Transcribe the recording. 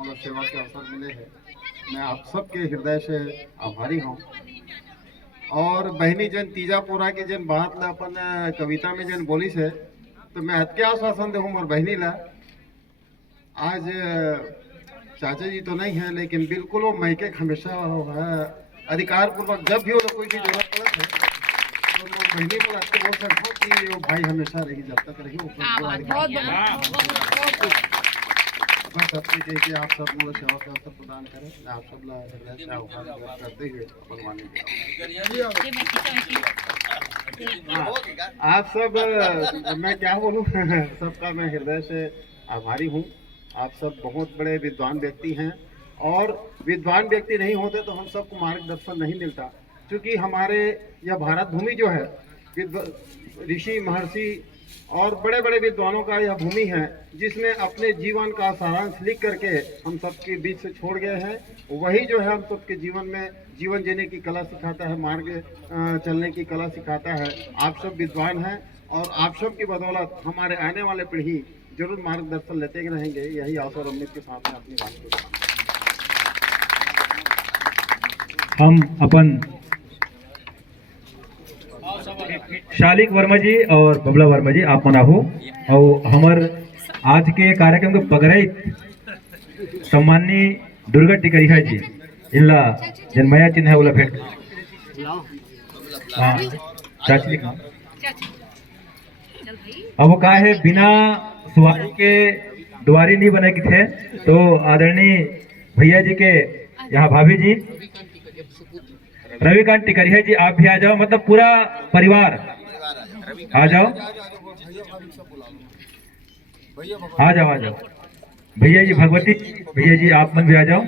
मतलब सेवा के अवसर मिले हैं। मैं आप सबके हृदय से आभारी हूँ। और बहनी जन तीजापुरा की जन बात ला अपन कविता में जन बोली से, तो मैं हत्के आश्वासन दे हूँ और बहनी ला आज चाचा जी तो नहीं है, लेकिन बिल्कुल वो मैके हमेशा वो है अधिकार पूर्वक जब भी वो कोई भी जरूरत पड़े थे तो मैं बहनी को आपको बोल सकता हूँ कि वो भाई हमेशा रही, जब तक रही वो पूरा अधिकार। बस अपनी कही कि आप सब मुझे सेवा का अवसर प्रदान करें। मैं आप सब हृदय से आह्वान करते हुए अपन वाणी आप सब मैं क्या बोलूँ सबका मैं हृदय से आभारी हूँ। आप सब बहुत बड़े विद्वान व्यक्ति हैं और विद्वान व्यक्ति नहीं होते तो हम सबको मार्गदर्शन नहीं मिलता, क्योंकि हमारे यह भारत भूमि जो है ऋषि महर्षि और बड़े बड़े विद्वानों का यह भूमि है, जिसने अपने जीवन का सारांश लिख करके हम सबके बीच से छोड़ गए हैं। वही जो है हम सबके जीवन में जीवन जीने की कला सिखाता है, मार्ग चलने की कला सिखाता है। आप सब विद्वान हैं और आप सब की बदौलत हमारे आने वाले पीढ़ी जरूर मार्गदर्शन लेते ही रहेंगे। यही आशा और उम्मीद के साथ में अपनी बात को हम अपन शालिक वर्मा जी और बबला वर्मा जी आप मना हो और हमार आज के कार्यक्रम के पगड़ित सम्माननीय दुर्गा टिकरिया जी इनला जन्मया चिन्ह है, बोला भेंट चाची का अब वो का है बिना सुहारी के दुआरी नहीं बने की थे, तो आदरणीय भैया जी के यहाँ भाभी जी रविकांत टिकरिया जी आप भी आ जाओ, मतलब पूरा परिवार आ जाओ, आ जाओ आ जाओ। भैया जी भगवती भैया जी आप मन भी आ जाओ।